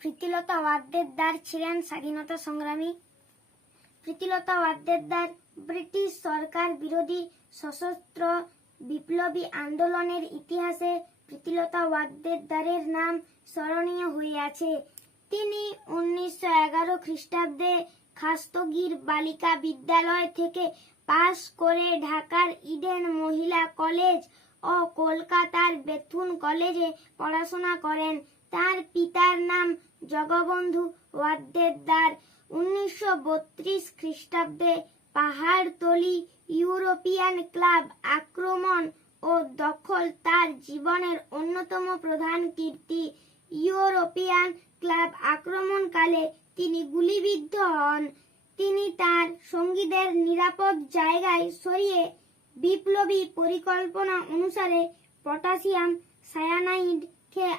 প্রীতিলতা ওয়াদ্দেদার ছিলেন স্বাধীনতা সংগ্রামী। প্রীতিলতা ওয়াদ্দেদার ব্রিটিশ সরকার বিরোধী সশস্ত্র বিপ্লবী আন্দোলনের ইতিহাসে প্রীতিলতা ওয়াদ্দেদারের নাম স্মরণীয় হয়ে আছে। তিনি উনিশশো এগারো খ্রিস্টাব্দে খাস্তগির বালিকা বিদ্যালয় থেকে পাশ করে ঢাকার ইডেন মহিলা কলেজ ও কলকাতার বেথুন কলেজে পড়াশোনা করেন। তার পিতার জগবন্ধু ওয়াদ্দেদার উনিশশো বত্রিশ খ্রিস্টাব্দে পাহাড়তলি ইউরোপিয়ান ক্লাব আক্রমণ ও দখল তার জীবনের অন্যতম প্রধান কীর্তি। ইউরোপিয়ান ক্লাব আক্রমণকালে তিনি গুলিবিদ্ধ হন। তিনি তার সঙ্গীদের নিরাপদ জায়গায় সরিয়ে বিপ্লবী পরিকল্পনা অনুসারে পটাশিয়াম সায়ানাইড খেয়ে